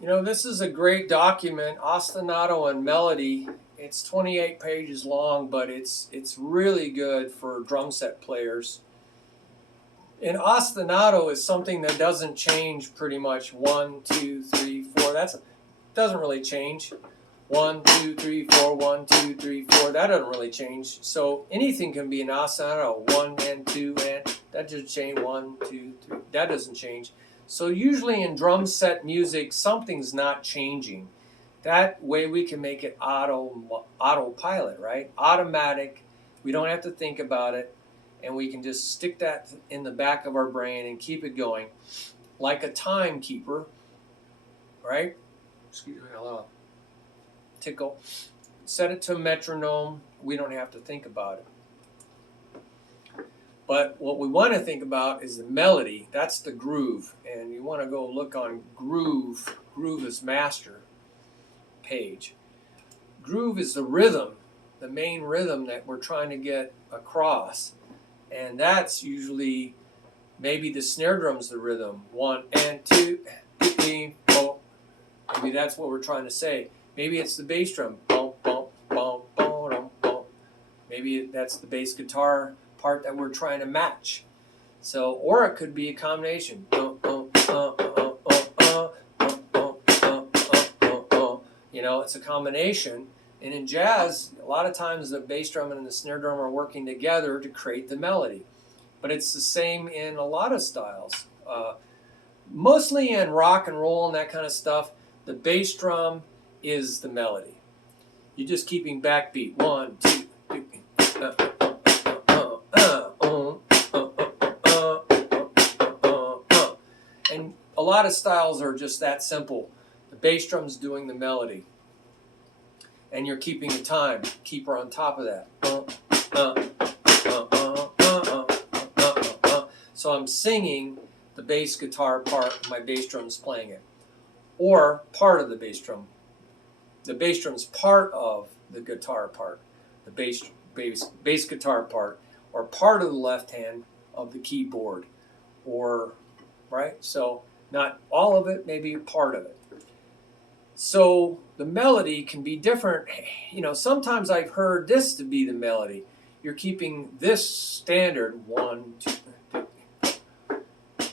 You know, this is a great document, Ostinato and Melody. It's 28 pages long, but it's really good for drum set players. And ostinato is something that doesn't change pretty much. 1, 2, 3, 4. Doesn't really change. 1, 2, 3, 4. 1, 2, 3, 4. That doesn't really change. So anything can be an ostinato. 1 and 2 and that just change. 1, 2, 3. That doesn't change. So usually in drum set music, something's not changing. That way we can make it autopilot, right? Automatic. We don't have to think about it. And we can just stick that in the back of our brain and keep it going like a timekeeper, right? Excuse me, a little tickle. Set it to a metronome. We don't have to think about it. But what we want to think about is the melody. That's the groove. And you want to go look on groove. Groove is master page. Groove is the rhythm, the main rhythm that we're trying to get across. And that's usually maybe the snare drum's the rhythm. 1 and 2, 3, 4. Maybe that's what we're trying to say. Maybe it's the bass drum. Bum, bum, bum, bum, bum. Maybe that's the bass guitar part that we're trying to match. So, or it could be a combination. You know, it's a combination. And in jazz, a lot of times the bass drum and the snare drum are working together to create the melody. But it's the same in a lot of styles. Mostly in rock and roll and that kind of stuff, the bass drum is the melody. You're just keeping backbeat. 1, 2, 3. And a lot of styles are just that simple. The bass drum's doing the melody. And you're keeping a time. Keeper on top of that. So I'm singing the bass guitar part, my bass drum's playing it. Or part of the bass drum. The bass drum's part of the guitar part. The bass guitar part. Or part of the left hand of the keyboard. Or, right? So not all of it, maybe part of it. So the melody can be different. You know, sometimes I've heard this to be the melody. You're keeping this standard, 1, 2, 3.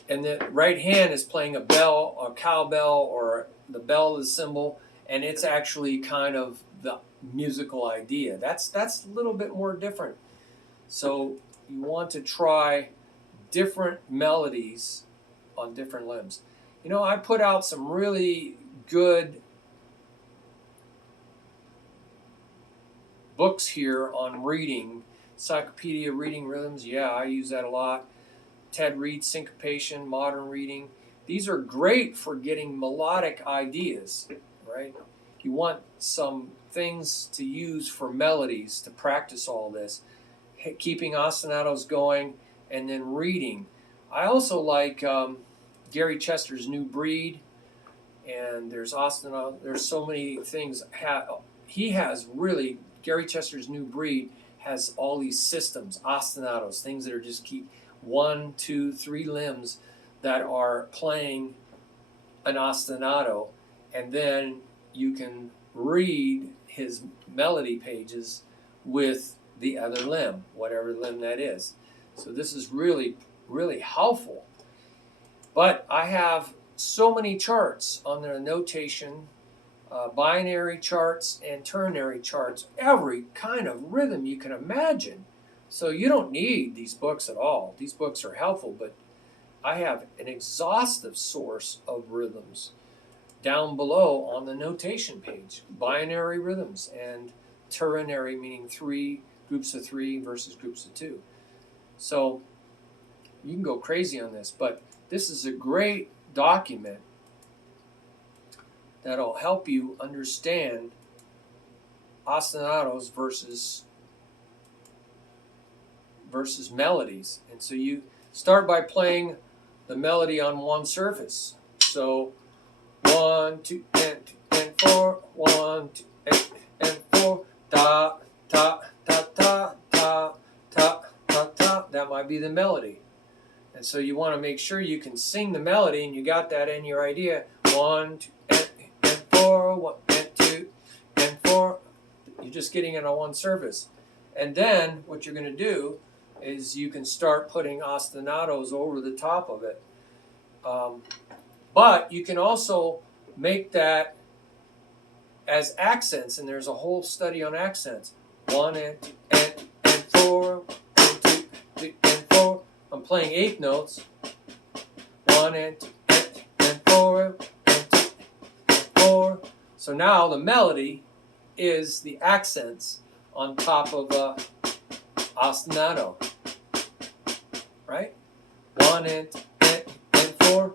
And the right hand is playing a bell, a cowbell, or the bell of the cymbal, and it's actually kind of the musical idea. That's a little bit more different. So you want to try different melodies on different limbs. You know, I put out some really good books here on reading. Encyclopedia Reading Rhythms, yeah, I use that a lot. Ted Reed's Syncopation, Modern Reading. These are great for getting melodic ideas, right? You want some things to use for melodies to practice all this. Keeping ostinatos going and then reading. I also like Gary Chester's New Breed, and there's ostinato. There's so many things. He has really, Gary Chester's New Breed has all these systems, ostinatos, things that are just keep 1, 2, 3 limbs that are playing an ostinato, and then you can read his melody pages with the other limb, whatever limb that is. So this is really, really helpful. But I have so many charts on the notation, binary charts and ternary charts, every kind of rhythm you can imagine. So you don't need these books at all. These books are helpful, but I have an exhaustive source of rhythms down below on the notation page. Binary rhythms and ternary, meaning 3 groups of 3 versus groups of 2. So you can go crazy on this, but this is a great document that'll help you understand ostinatos versus melodies. And so you start by playing the melody on one surface. So 1, 2, and 4, 1, 2, and 4, ta, ta, ta, ta, ta, ta, ta, ta. That might be the melody. And so you want to make sure you can sing the melody, and you got that in your idea. 1, 2, 4, 1 and 2 and 4. You're just getting it on one surface. And then what you're going to do is you can start putting ostinatos over the top of it. But you can also make that as accents, and there's a whole study on accents. 1 and 2 and 4 and 2, 3 and 4. I'm playing eighth notes. 1 and 2 and 4 and 2 and 4. So now the melody is the accents on top of ostinato, right? 1 and 4.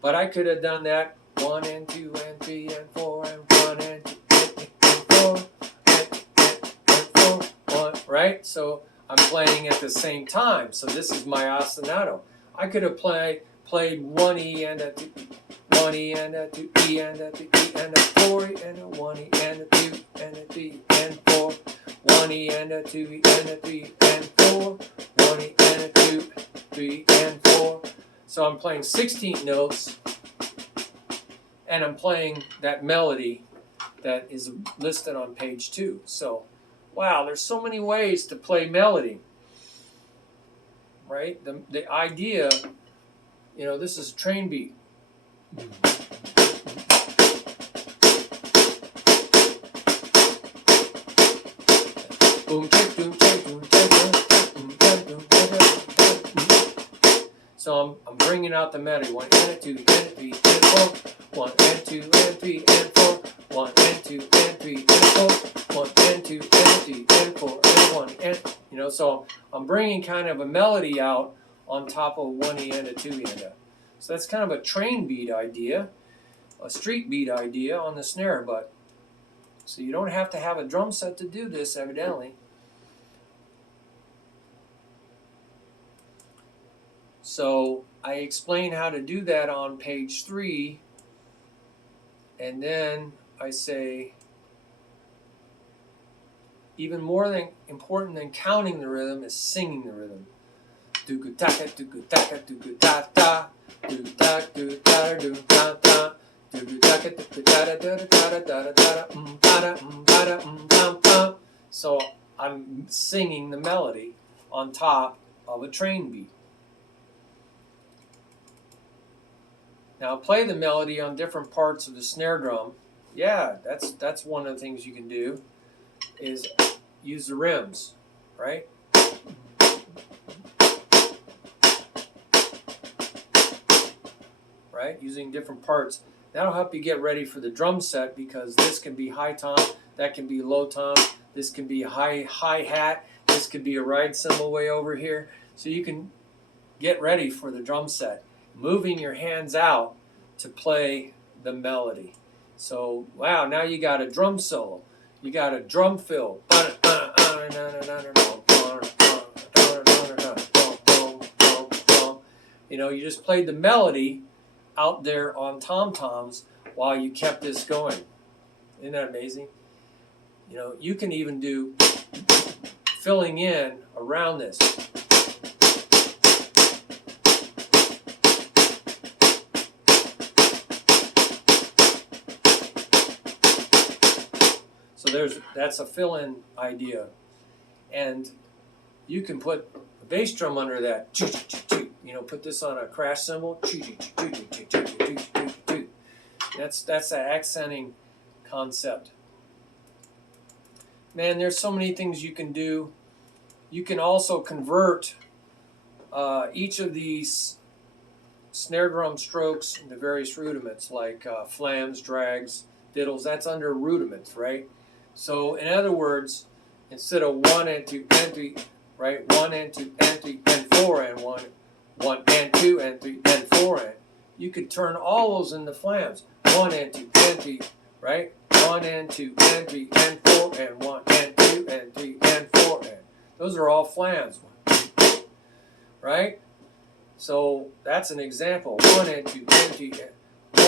But I could have done that 1 and 2 and 3 and 4 and 1 and 2 and 4 and 4, 1, right? So I'm playing at the same time. So this is my ostinato. I could have played 1 E and a 2, 1 E and a 2 E and a 2 E and a 4 E and a 1 E and a 2 and a 3 and 4, 1 E and a 2 E and a 3 and 4, 1 E and a 2, 3 and 4. So I'm playing 16 notes, and I'm playing that melody that is listed on page 2. So, wow, there's so many ways to play melody, right? The idea, you know, this is a train beat. So I'm bringing out the melody. 1 and 2 and 3 and 4. 1 and 2 and 3 and 4. 1 and 2 and 3 and 4. 1 and 2 and 3 and 4 and 1 and, you know. So I'm bringing kind of a melody out on top of 1 E and a 2 E and a. So that's kind of a train beat idea, a street beat idea on the snare. But so you don't have to have a drum set to do this, evidently. So I explain how to do that on page 3, and then I say, even more important than counting the rhythm is singing the rhythm. Do-gu-taka, do-gu-taka, do-gu-da-da, do-da, do-da, do-da-da, do-gu-taka, do-gu-da-da, da-da-da-da-da-da, da-da-da-da-da-da. So I'm singing the melody on top of a train beat. Now play the melody on different parts of the snare drum. Yeah, that's one of the things you can do, is use the rims, right? Right, using different parts. That'll help you get ready for the drum set, because this can be high tom, that can be low tom, this can be hi-hat, this could be a ride cymbal way over here. So you can get ready for the drum set, moving your hands out to play the melody. So, wow, now you got a drum solo. You got a drum fill. You know, you just played the melody out there on tom-toms while you kept this going. Isn't that amazing? You know, you can even do filling in around this. So that's a fill-in idea. And you can put a bass drum under that. You know, put this on a crash cymbal. That's an accenting concept. Man, there's so many things you can do. You can also convert each of these snare drum strokes into various rudiments, like flams, drags, diddles. That's under rudiments, right? So in other words, instead of 1 and 2 and 3, right? 1 and 2 and 3 and 4 and 1, 1 and 2 and 3 and 4 and, you could turn all those into flams. 1 and 2 and 3, right? 1 and 2 and 3 and 4 and 1 and 2 and 3 and 4 and. Those are all flams, right? So that's an example. 1 and 2 and 3 and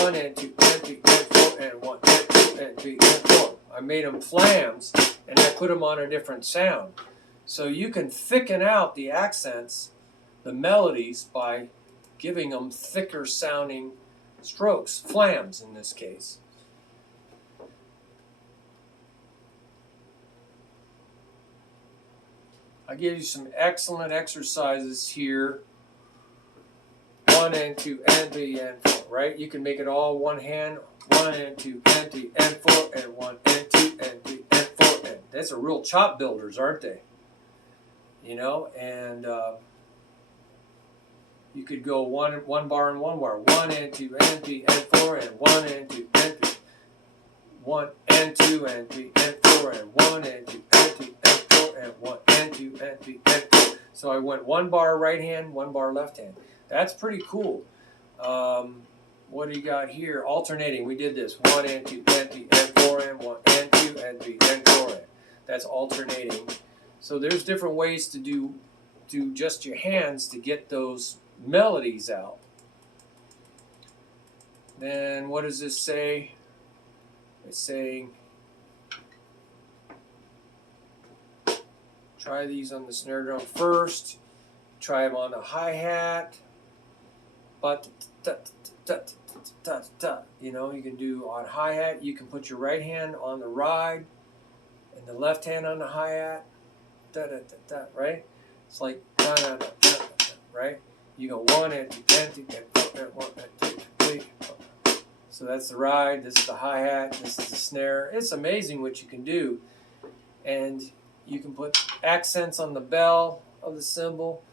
1 and 2 and 3 and 4 and 1 and 2 and 3 and 4. I made them flams, and I put them on a different sound. So you can thicken out the accents, the melodies, by giving them thicker sounding strokes, flams in this case. I give you some excellent exercises here. 1 and 2 and 3 and 4, right? You can make it all one hand. 1 and 2 and 3 and 4 and 1 and 2 and 3 and 4 and that's a real chop builders, aren't they? You know, and you could go one bar and 1 bar. 1 and 2 and 3 and 4 and 1 and 2 and 3. 1 and 2 and 3 and 4 and 1 and 2 and 3 and 4 and 1 and 2 and 3 and 4. So I went 1 bar right hand, 1 bar left hand. That's pretty cool. What do you got here? Alternating. We did this. 1 and 2 and 3 and 4 and 1 and 2 and 3 and 4 and. That's alternating. So there's different ways to do just your hands to get those melodies out. Then what does this say? It's saying try these on the snare drum first. Try them on the hi-hat. But you know, you can do on hi-hat. You can put your right hand on the ride and the left hand on the hi-hat. Right? It's like right? You go 1 and 2 and 3 and 4 and 1 and 2 and 3. So that's the ride. This is the hi-hat. This is the snare. It's amazing what you can do, and you can put accents on the bell of the cymbal.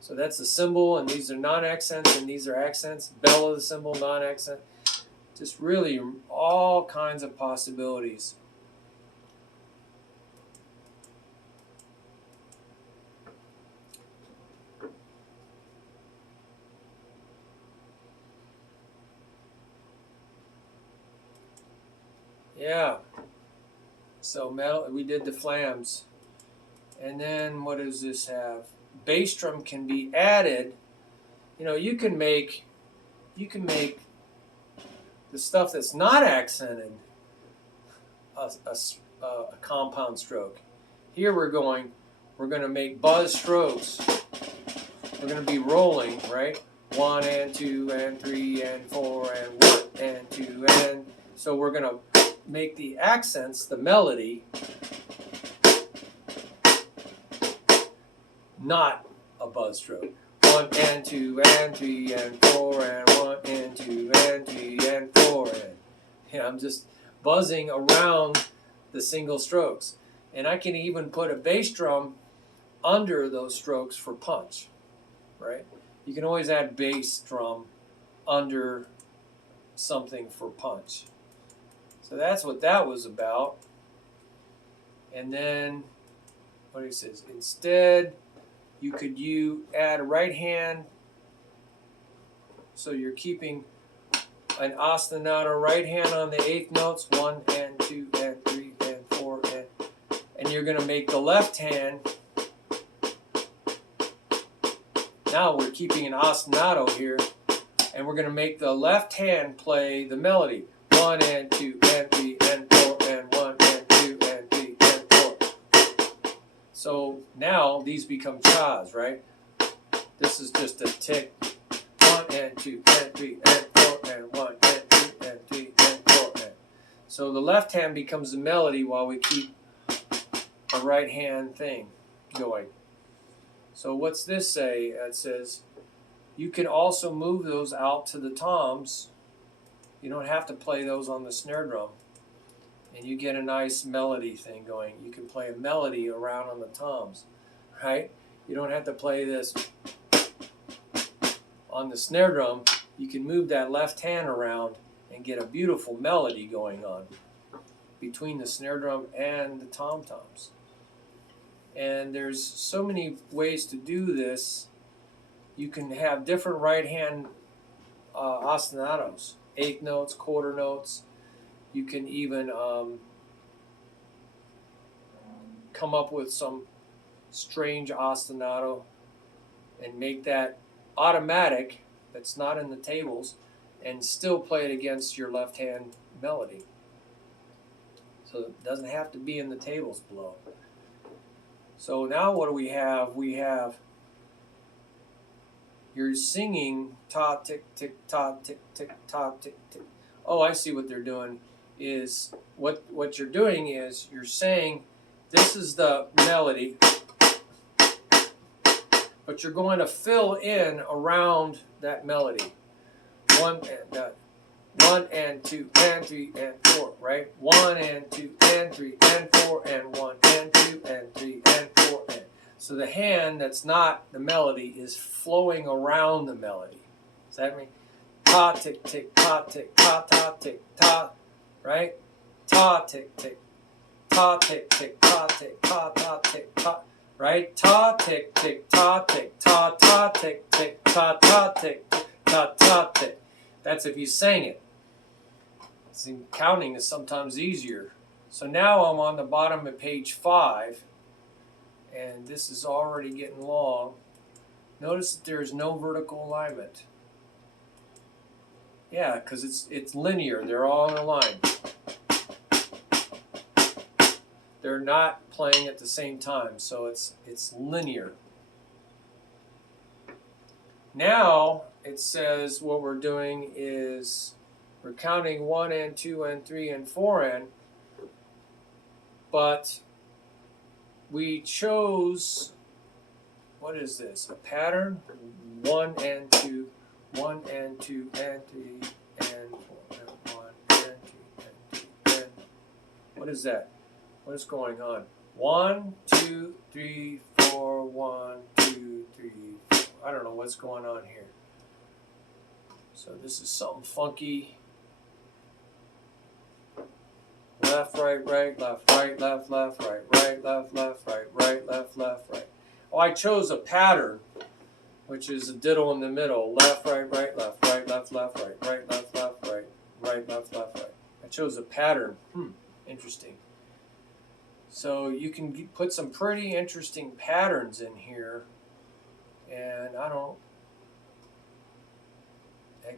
So that's the cymbal, and these are non-accents, and these are accents. Bell of the cymbal, non-accent. Just really all kinds of possibilities. Yeah. So we did the flams. And then what does this have? Bass drum can be added. You know, you can make the stuff that's not accented a compound stroke. Here we're going to make buzz strokes. We're going to be rolling, right? 1 and 2 and 3 and 4 and 1 and 2 and so we're going to make the accents, the melody, not a buzz stroke. 1 and 2 and 3 and 4 and 1 and 2 and 3 and 4 and yeah, I'm just buzzing around the single strokes. And I can even put a bass drum under those strokes for punch, right? You can always add bass drum under something for punch. So that's what that was about. And then what he says, instead you could add a right hand, so you're keeping an ostinato right hand on the eighth notes, 1 and 2 and 3 and 4 and you're going to make the left hand. Now we're keeping an ostinato here, and we're going to make the left hand play the melody. 1 and 2 and 3 and 4 and 1 and 2 and 3 and 4. So now these become chas, right? This is just a tick. 1 and 2 and 3 and 4 and 1 and 2 and 3 and 4 and. So the left hand becomes the melody while we keep a right hand thing going. So what's this say? It says you can also move those out to the toms. You don't have to play those on the snare drum. And you get a nice melody thing going. You can play a melody around on the toms, right? You don't have to play this on the snare drum. You can move that left hand around and get a beautiful melody going on between the snare drum and the tom-toms. And there's so many ways to do this. You can have different right hand ostinatos, eighth notes, quarter notes. You can even come up with some strange ostinato and make that automatic, that's not in the tables, and still play it against your left hand melody. So it doesn't have to be in the tables below. So now what do we have? We have you're singing ta tick tick ta tick tick ta tick tick. Oh, I see what they're doing. is what you're doing is you're saying this is the melody, but you're going to fill in around that melody. One and two and three and four, right? 1 and 2 and 3 and 4 and 1 and 2 and 3 and 4 and. So the hand that's not the melody is flowing around the melody. Does that mean ta tick tick ta tick ta ta tick ta, right? Ta tick tick ta tick tick ta tick ta ta tick ta, right? Ta tick tick ta tick ta ta tick tick ta ta tick ta ta tick. That's if you sang it. Counting is sometimes easier. So now I'm on the bottom of page 5, and this is already getting long. Notice that there is no vertical alignment. Yeah, because it's linear. They're all in a line. They're not playing at the same time, so it's linear. Now it says what we're doing is we're counting 1 and 2 and 3 and 4 and, but we chose, what is this? A pattern? 1 and 2, 1 and 2 and 3 and 4 and 1 and 2 and 3 and. What is that? What is going on? 1, 2, 3, 4, 1, 2, 3, 4. I don't know what's going on here. So this is something funky. Left, right, right, left, right, left, left, right, right, left, left, right, right, left, left, right. Oh, I chose a pattern, which is a diddle in the middle. Left, right, right, left, right, left, left, right, right, left, left, right, right, left, left, right. I chose a pattern. Interesting. So you can put some pretty interesting patterns in here, and that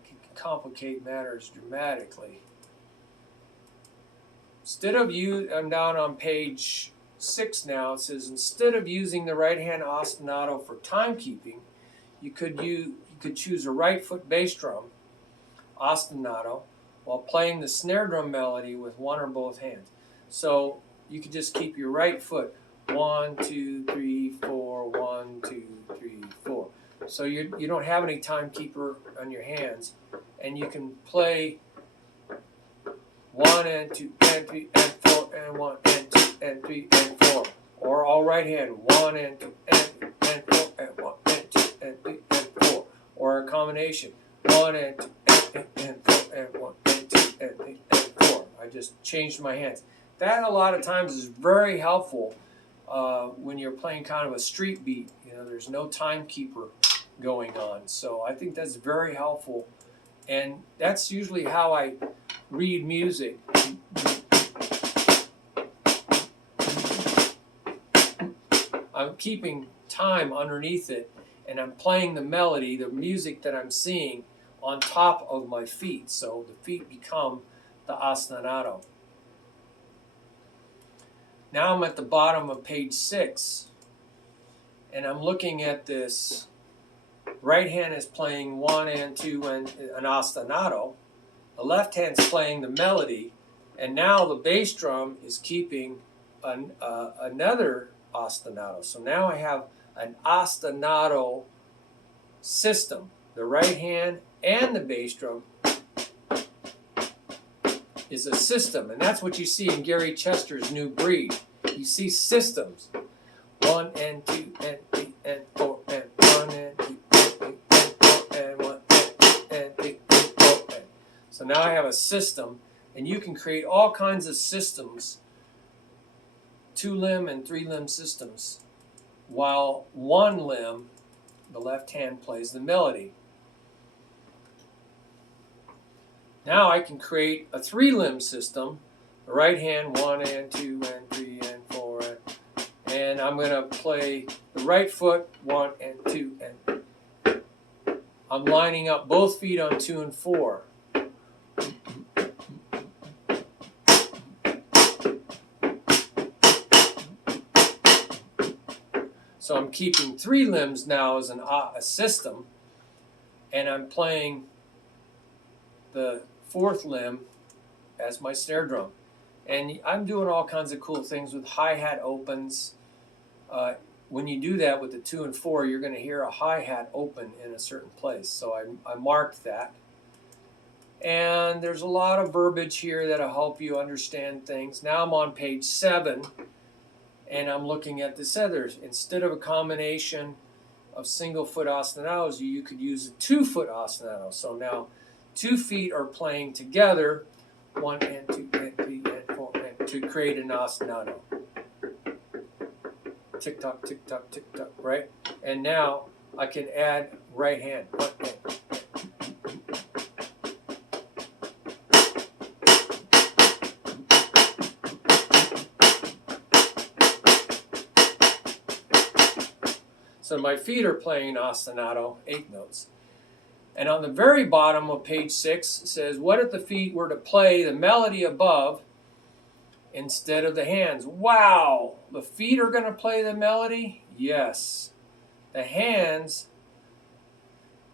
can complicate matters dramatically. Instead of I'm down on page 6 now. It says instead of using the right hand ostinato for timekeeping, you could choose a right foot bass drum ostinato while playing the snare drum melody with one or both hands. So you could just keep your right foot 1, 2, 3, 4, 1, 2, 3, 4. So you don't have any timekeeper on your hands, and you can play 1 and 2 and 3 and 4 and 1 and 2 and 3 and 4, or all right hand 1 and 2 and 3 and 4 and 1 and 2 and 3 and 4, or a combination 1 and 2 and 4 and 1 and 2 and 3 and 4. I just changed my hands. That a lot of times is very helpful when you're playing kind of a street beat. There's no timekeeper going on. So I think that's very helpful, and that's usually how I read music. I'm keeping time underneath it, and I'm playing the melody, the music that I'm seeing, on top of my feet. So the feet become the ostinato. Now I'm at the bottom of page 6, and I'm looking at this. Right hand is playing 1 and 2 and an ostinato. The left hand's playing the melody, and now the bass drum is keeping another ostinato. So now I have an ostinato system. The right hand and the bass drum is a system, and that's what you see in Gary Chester's New Breed. You see systems. 1 and 2 and 3 and 4 and 1 and 2 and 3 and 4 and 1 and 2 and 3 and 4 and. So now I have a system, and you can create all kinds of systems, 2-limb and 3-limb systems, while one limb, the left hand, plays the melody. Now I can create a 3-limb system, the right hand 1 and 2 and 3 and 4, and I'm going to play the right foot 1 and 2 and I'm lining up both feet on 2 and 4. So I'm keeping 3 limbs now as a system, and I'm playing the 4th limb as my snare drum. And I'm doing all kinds of cool things with hi-hat opens. When you do that with the 2 and 4, you're going to hear a hi-hat open in a certain place. So I marked that. And there's a lot of verbiage here that'll help you understand things. Now I'm on page 7, and I'm looking at this other. Instead of a combination of single foot ostinatos, you could use a 2-foot ostinato. So now 2 feet are playing together, 1 and 2 and 3 and 4, and to create an ostinato. Tick tock, tick tock, tick tock, right? And now I can add right hand. So my feet are playing ostinato, 8 notes. And on the very bottom of page 6 it says, what if the feet were to play the melody above instead of the hands? Wow! The feet are going to play the melody? Yes. The hands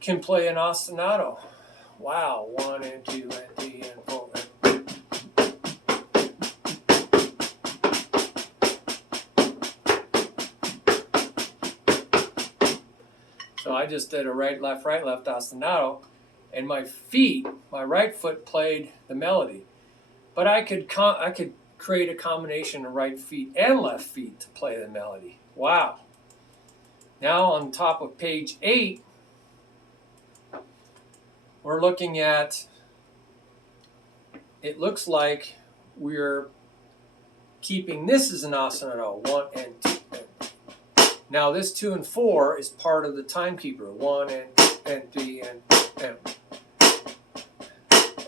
can play an ostinato. Wow. 1 and 2 and 3 and 4. So I just did a right, left ostinato, and my feet, my right foot played the melody. But I could create a combination of right feet and left feet to play the melody. Wow. Now on top of page 8, we're looking at, it looks like we're keeping this as an ostinato, 1 and 2. Now this 2 and 4 is part of the timekeeper, 1 and 2 and 3 and.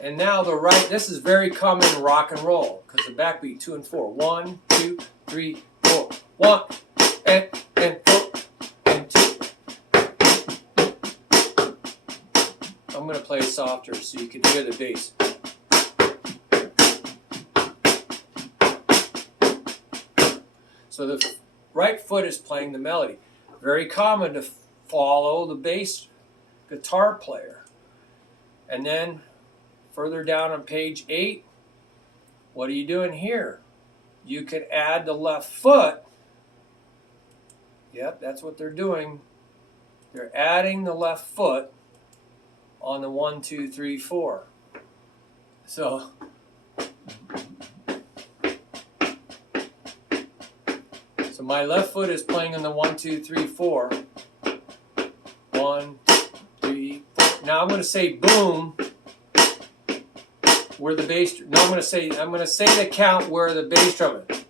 And now the right, this is very common in rock and roll, because the backbeat 2 and 4, 1, 2, 3, 4, 1 and 4 and 2. I'm going to play softer so you can hear the bass. So the right foot is playing the melody. Very common to follow the bass guitar player. And then further down on page 8, what are you doing here? You could add the left foot. Yep, that's what they're doing. They're adding the left foot on the 1, 2, 3, 4. So my left foot is playing on the 1, 2, 3, 4. 1, 2, 3, 4. Now I'm going to say boom where the bass. No, I'm going to say the count where the bass drum is.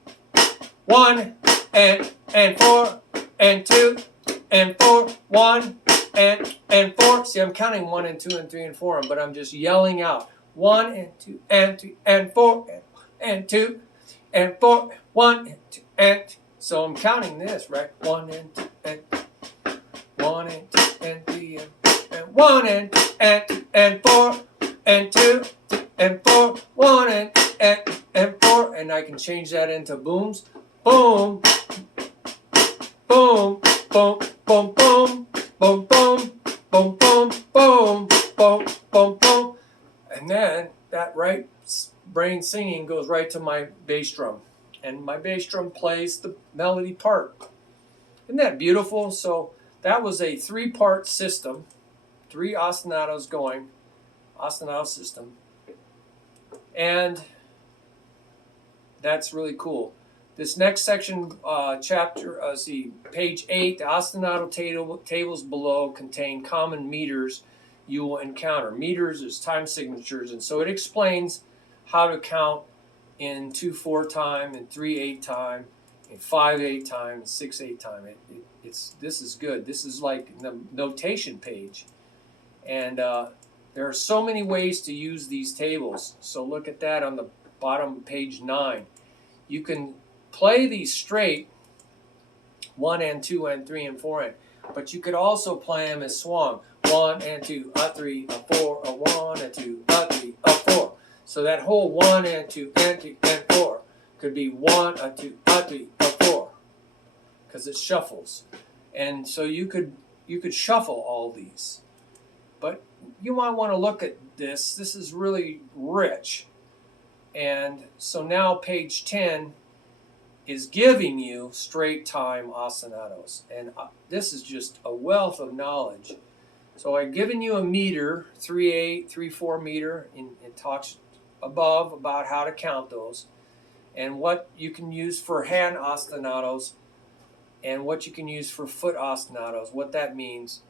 1 and 4 and 2 and 4. 1 and 4. See, I'm counting 1 and 2 and 3 and 4, but I'm just yelling out 1 and 2 and 3 and 4 and 2 and 4. 1 and 2 and 3. So I'm counting this, right? 1 and 2 and 1 and 2 and 3 and 1 and 2 and 4 and 2 and 4, 1 and 4, and I can change that into booms. Boom, boom, boom, boom, boom, boom, boom, boom, boom, boom, boom, boom, boom, and then that right brain singing goes right to my bass drum. And my bass drum plays the melody part. Isn't that beautiful? So that was a 3-part system, 3 ostinatos going, ostinato system. And that's really cool. This next section, page 8, the ostinato tables below contain common meters you will encounter. Meters is time signatures, and so it explains how to count in 2/4 time, and 3/8 time, and 5/8 time, and 6/8 time. This is good. This is like the notation page, and there are so many ways to use these tables. So look at that on the bottom of page 9. You can play these straight, 1 and 2 and 3 and 4 and, but you could also play them as swung, 1 and 2, a 3, a 4, a 1 and 2, a 3, a 4. So that whole 1 and 2 and 3 and 4 could be 1, a 2, a 3, a 4, because it shuffles. And so you could shuffle all these. But you might want to look at this. This is really rich. And so now page 10 is giving you straight time ostinatos. And this is just a wealth of knowledge. So I've given you a meter, 3/8, 3/4 meter, and it talks above about how to count those and what you can use for hand ostinatos and what you can use for foot ostinatos, what that means.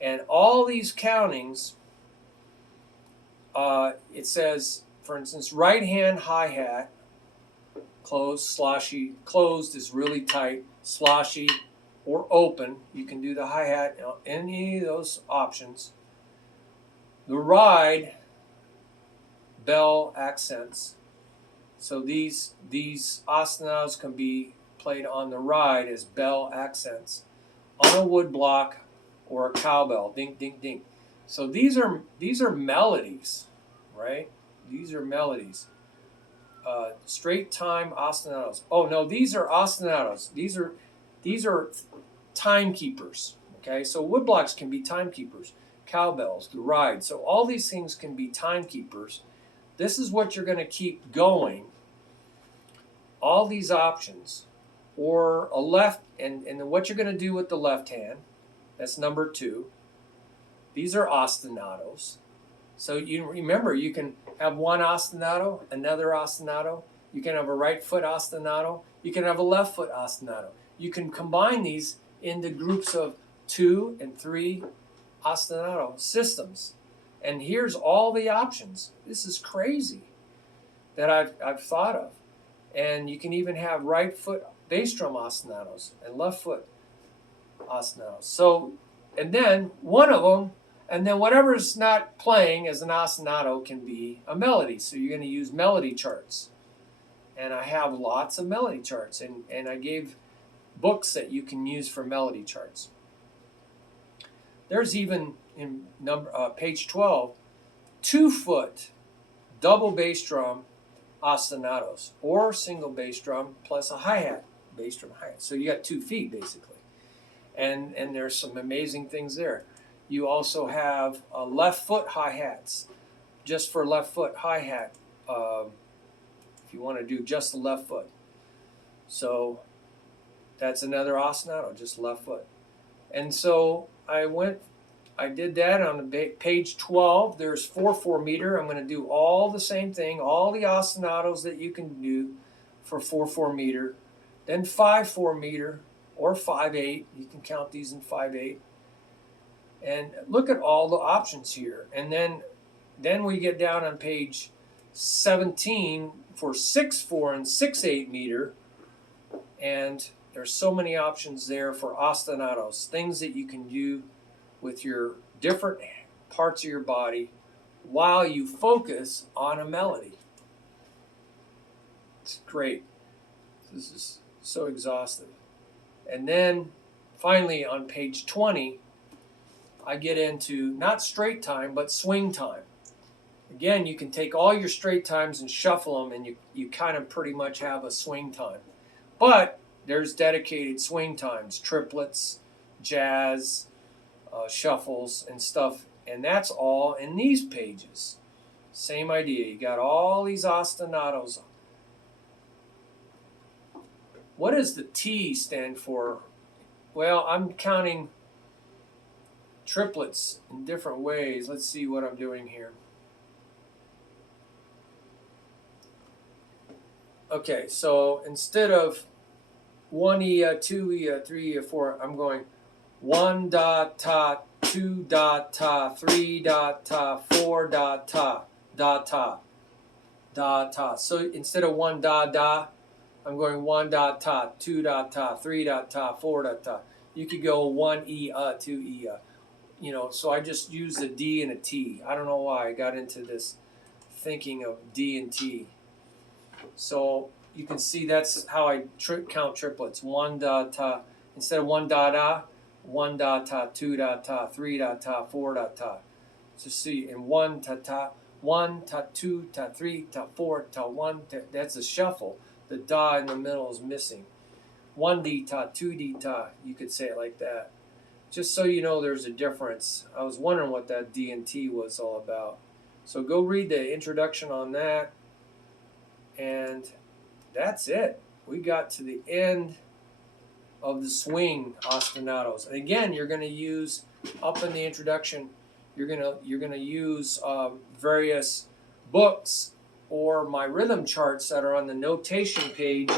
And all these countings, it says, for instance, right hand hi-hat, closed, sloshy. Closed is really tight, sloshy, or open. You can do the hi-hat, any of those options. The ride, bell accents. So these ostinatos can be played on the ride as bell accents on a wood block or a cowbell, ding, ding, ding. So these are melodies, right? These are melodies. Straight time ostinatos. Oh no, these are ostinatos. These are timekeepers. Okay, so woodblocks can be timekeepers. Cowbells, the ride. So all these things can be timekeepers. This is what you're going to keep going. All these options, or a left, and then what you're going to do with the left hand. That's number 2. These are ostinatos. So you remember, you can have one ostinato, another ostinato. You can have a right foot ostinato. You can have a left foot ostinato. You can combine these into groups of 2 and 3 ostinato systems. And here's all the options. This is crazy that I've thought of. And you can even have right foot bass drum ostinatos and left foot ostinatos. So, and then one of them, and then whatever's not playing as an ostinato can be a melody. So you're going to use melody charts. And I have lots of melody charts. And I gave books that you can use for melody charts. There's even in page 12, 2-foot double bass drum ostinatos, or single bass drum plus a hi-hat, bass drum hi-hat. So you got 2 feet basically. And there's some amazing things there. You also have left foot hi-hats, just for left foot hi-hat, if you want to do just the left foot. So that's another ostinato, just left foot. And so I did that on page 12. There's 4/4 meter. I'm going to do all the same thing, all the ostinatos that you can do for 4/4 meter. Then 5/4 meter or 5/8. You can count these in 5/8. And look at all the options here. And then we get down on page 17 for 6/4 and 6/8 meter. And there's so many options there for ostinatos, things that you can do with your different parts of your body while you focus on a melody. It's great. This is so exhaustive. And then finally on page 20, I get into not straight time, but swing time. Again, you can take all your straight times and shuffle them, and you kind of pretty much have a swing time. But there's dedicated swing times, triplets, jazz, shuffles and stuff, and that's all in these pages. Same idea. You got all these ostinatos. What does the T stand for? Well, I'm counting triplets in different ways. Let's see what I'm doing here. Okay, so instead of 1 2 3 4, I'm going 1 dot ta, 2 dot ta, 3 dot ta, 4 dot ta, da ta, da ta. So instead of 1 da da, I'm going 1 dot ta, 2 dot ta, 3 dot ta, 4 dot ta. You could go 1 2 so I just used a D and a T. I don't know why I got into this thinking of D and T. So you can see that's how I count triplets. 1 dot ta, instead of 1 da da, 1 dot ta, 2 dot ta, 3 dot ta, 4 dot ta. So see, in 1 ta ta, 1 ta, 2 ta, 3 ta, 4 ta, 1 ta, that's a shuffle. The da in the middle is missing. 1 d ta, 2 d ta, you could say it like that. Just so you know there's a difference. I was wondering what that D and T was all about. So go read the introduction on that. And that's it. We got to the end of the swing ostinatos. And again, you're going to use, up in the introduction, you're gonna use various books or my rhythm charts that are on the notation page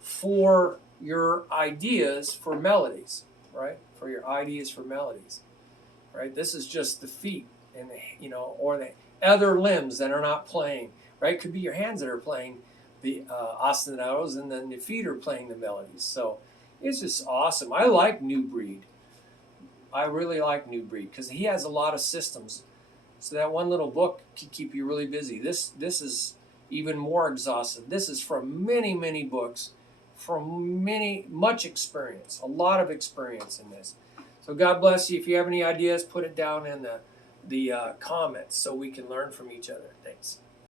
for your ideas for melodies, right? For your ideas for melodies, right? This is just the feet and the, or the other limbs that are not playing, right? Could be your hands that are playing the ostinatos, and then the feet are playing the melodies. So it's just awesome. I like New Breed. I really like New Breed because he has a lot of systems. So that one little book can keep you really busy. This is even more exhaustive. This is from many books, from much experience, a lot of experience in this. So God bless you. If you have any ideas, put it down in the comments so we can learn from each other. Thanks.